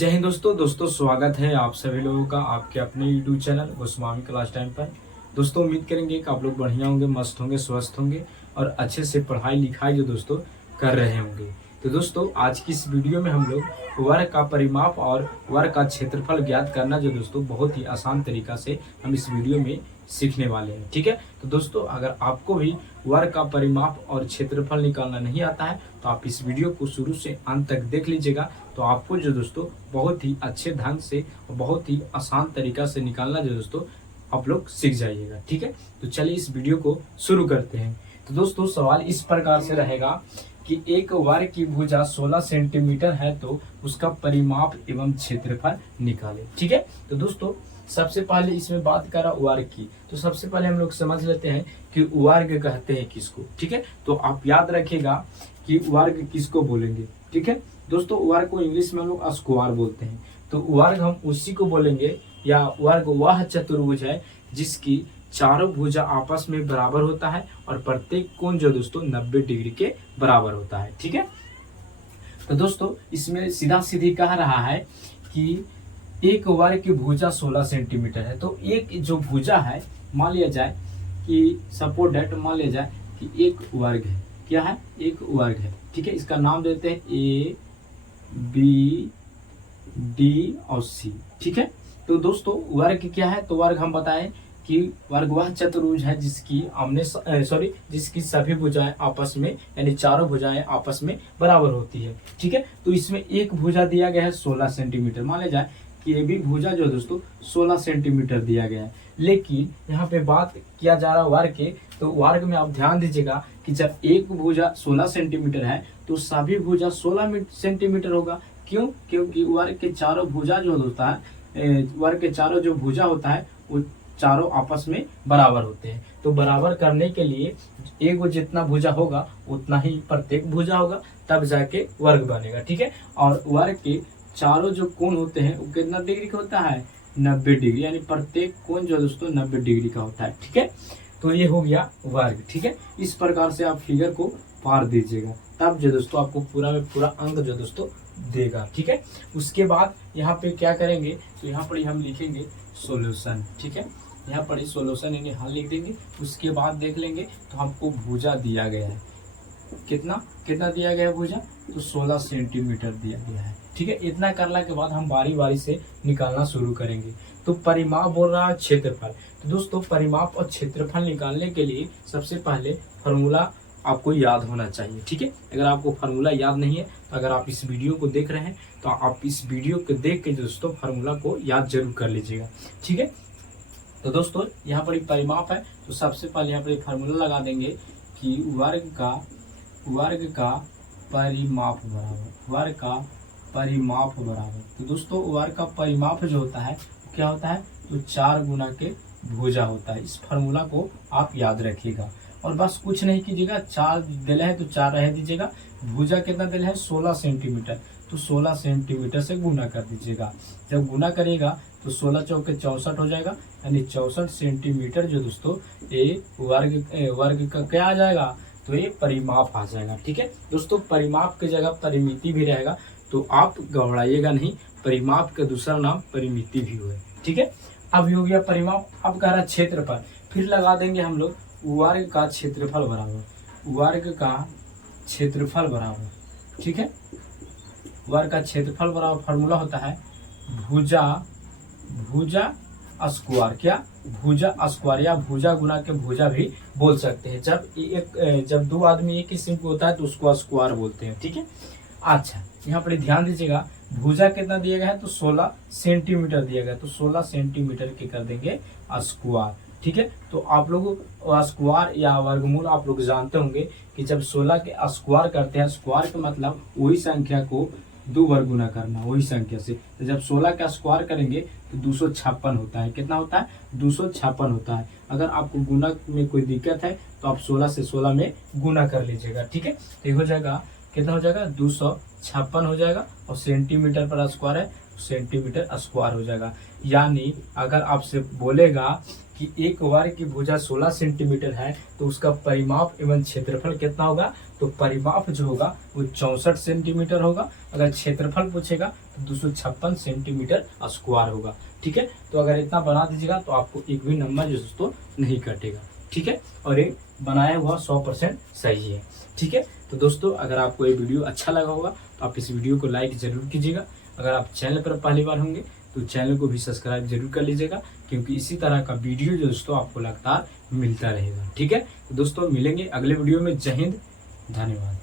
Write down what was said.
जय हिंद दोस्तों स्वागत है आप सभी लोगों का आपके अपने YouTube channel Goswami class time पर। दोस्तों उम्मीद करेंगे कि आप लोग बढ़िया होंगे, मस्त होंगे, स्वस्थ होंगे और अच्छे से पढ़ाई लिखाई जो दोस्तों कर रहे होंगे। तो दोस्तों आज की इस वीडियो में हम लोग वर्ग का परिमाप और वर्ग का क्षेत्रफल ज्ञात करना जो दोस्तों बहुत ही आसान तरीका से हम इस वीडियो में सीखने वाले हैं। ठीक है, तो दोस्तों अगर आपको भी वर्ग का परिमाप और क्षेत्रफल निकालना नहीं आता है तो आप इस वीडियो को शुरू से अंत तक देख लीजिएगा। तो आपको जो दोस्तों बहुत ही अच्छे ढंग से और बहुत ही आसान तरीका से निकालना जो दोस्तों आप लोग सीख जाइएगा। ठीक है, तो चलिए इस वीडियो को शुरू करते हैं। तो दोस्तों सवाल इस प्रकार से रहेगा कि एक वर्ग की भुजा 16 सेंटीमीटर है तो उसका परिमाप एवं क्षेत्रफल निकालें। ठीक है, तो दोस्तों सबसे पहले इसमें बात करा वर्ग की, तो सबसे पहले हम लोग समझ लेते हैं कि वर्ग कहते हैं किसको। ठीक है, तो आप याद रखिएगा कि वर्ग किसको बोलेंगे। ठीक है दोस्तों, वर्ग को इंग्लिश में हम लोग स्क्वायर बोलते हैं। तो वर्ग हम उसी को बोलेंगे, या वर्ग वह चतुर्भुज है जिसकी चारों भुजा आपस में बराबर होता है और प्रत्येक कोण जो दोस्तों 90 डिग्री के बराबर होता है। ठीक है, तो दोस्तों इसमें सीधा सीधी कह रहा है कि एक वर्ग की भुजा 16 सेंटीमीटर है। तो एक जो भुजा है, मान लिया जाए कि सपोज डेट, मान लिया जाए कि एक वर्ग है। क्या है? एक वर्ग है। ठीक है, इसका नाम देते हैं ए बी डी और सी। ठीक है, तो दोस्तों वर्ग क्या है? तो वर्ग हम बताएं कि वर्ग वह चतुर्भुज है जिसकी जिसकी सभी भुजाएं आपस में, यानी चारों भुजाएं आपस में बराबर होती है। ठीक है, तो इसमें एक भुजा दिया गया है 16 सेंटीमीटर। मान लिया जाए कि ये भी भुजा जो है दोस्तों 16 सेंटीमीटर दिया गया है, लेकिन यहाँ पे बात किया जा रहा है वर्ग के। तो वर्ग में आप ध्यान दीजिएगा कि जब एक भुजा 16 सेंटीमीटर है तो सभी भुजा 16 सेंटीमीटर होगा। क्यों? क्योंकि वर्ग के चारों भुजा जो होता है, वर्ग के चारों जो भुजा होता है वो चारों आपस में बराबर होते हैं। तो बराबर करने के लिए एक वो जितना भुजा होगा उतना ही प्रत्येक भुजा होगा, तब जाके वर्ग बनेगा। ठीक है, और वर्ग के चारों जो कोण होते हैं वो कितना डिग्री का होता है? 90 डिग्री, यानी प्रत्येक कोण जो दोस्तों 90 डिग्री का होता है। ठीक है, तो ये हो गया वर्ग। ठीक है, इस प्रकार से आप फिगर को पार दीजिएगा, तब जो दोस्तों आपको पूरा में पूरा अंक जो दोस्तों देगा। ठीक है, उसके बाद यहाँ पे क्या करेंगे, तो यहाँ पर हम लिखेंगे सोल्यूशन। ठीक है, यहाँ पर सोल्यूशन यानी हल लिख देंगे। उसके बाद देख लेंगे तो हमको भुजा दिया गया है, कितना कितना दिया गया है भुजा? तो 16 सेंटीमीटर दिया गया है। ठीक है, इतना करने के बाद हम बारी बारी से निकालना शुरू करेंगे। तो परिमाप बोल रहा है क्षेत्रफल। तो दोस्तों परिमाप और क्षेत्रफल निकालने के लिए सबसे पहले फॉर्मूला आपको याद होना चाहिए। ठीक है, अगर आपको फार्मूला याद नहीं है तो अगर आप इस वीडियो को देख रहे हैं तो आप इस वीडियो को देख के दोस्तों फार्मूला को याद जरूर कर लीजिएगा। ठीक है, तो दोस्तों यहाँ पर एक परिमाप है, तो सबसे पहले यहाँ पर एक फार्मूला लगा देंगे कि वर्ग का परिमाप बराबर वर्ग का परिमाप बराबर। तो दोस्तों वर्ग का परिमाप जो होता है क्या होता है? तो 4 गुना के भुजा होता है। इस फार्मूला को आप याद रखिएगा और बस कुछ नहीं कीजिएगा। 4 दिला है तो 4 रह दीजिएगा। भुजा कितना दिला है? 16 सेंटीमीटर, तो 16 सेंटीमीटर से गुना कर दीजिएगा। जब गुना करिएगा तो 16 चौके 64 हो जाएगा, यानी 64 सेंटीमीटर जो दोस्तों ये वर्ग का क्या आ जाएगा? तो ये परिमाप आ जाएगा। ठीक है दोस्तों, परिमाप की जगह परिमिति भी रहेगा, तो आप घबराइएगा नहीं, परिमाप का दूसरा नाम परिमिति भी हुआ। ठीक है, अब हो गया परिमाप। अब कह रहा क्षेत्रफल, फिर लगा देंगे हम लोग वर्ग का क्षेत्रफल बराबर वर्ग का क्षेत्रफल बराबर। ठीक है, वर्ग का क्षेत्रफल बराबर फॉर्मूला होता है भुजा स्क्वायर। क्या? भुजा स्क्वायर, या भुजा गुना के भुजा भी बोल सकते हैं। जब दो आदमी एक किस्म के होता है तो उसको स्क्वायर बोलते हैं। ठीक है, अच्छा यहाँ पर ध्यान दीजिएगा, भुजा कितना दिया गया है? तो 16 सेंटीमीटर दिया गया, तो 16 सेंटीमीटर के कर देंगे स्क्वायर। ठीक है, तो आप लोग स्क्वायर या वर्गमूल आप लोग जानते होंगे कि जब 16 के स्क्वायर करते हैं, स्क्वायर का मतलब वही संख्या को 2 बार गुना करना, वही संख्या से। तो जब 16 का स्क्वायर करेंगे तो 256 होता है। कितना होता है? 256 होता है। अगर आपको गुना में कोई दिक्कत है तो आप 16 से 16 में गुना कर लीजिएगा। ठीक है, तो हो जाएगा, कितना हो जाएगा? 56 हो जाएगा और सेंटीमीटर पर स्क्वायर है सेंटीमीटर स्क्वायर हो जाएगा। यानी अगर आपसे बोलेगा कि एक वर्ग की भुजा 16 सेंटीमीटर है तो उसका परिमाप एवं क्षेत्रफल कितना होगा, तो परिमाप जो होगा वो 64 सेंटीमीटर होगा। अगर क्षेत्रफल पूछेगा तो 256 सेंटीमीटर स्क्वायर होगा। ठीक है, तो अगर इतना बना दीजिएगा तो आपको एक भी नंबर जो दोस्तों नहीं कटेगा। ठीक है, और ये बनाया हुआ 100% सही है। ठीक है, तो दोस्तों अगर आपको ये वीडियो अच्छा लगा होगा तो आप इस वीडियो को लाइक जरूर कीजिएगा। अगर आप चैनल पर पहली बार होंगे तो चैनल को भी सब्सक्राइब जरूर कर लीजिएगा, क्योंकि इसी तरह का वीडियो जो दोस्तों आपको लगातार मिलता रहेगा। ठीक है, तो दोस्तों मिलेंगे अगले वीडियो में। जय हिंद, धन्यवाद।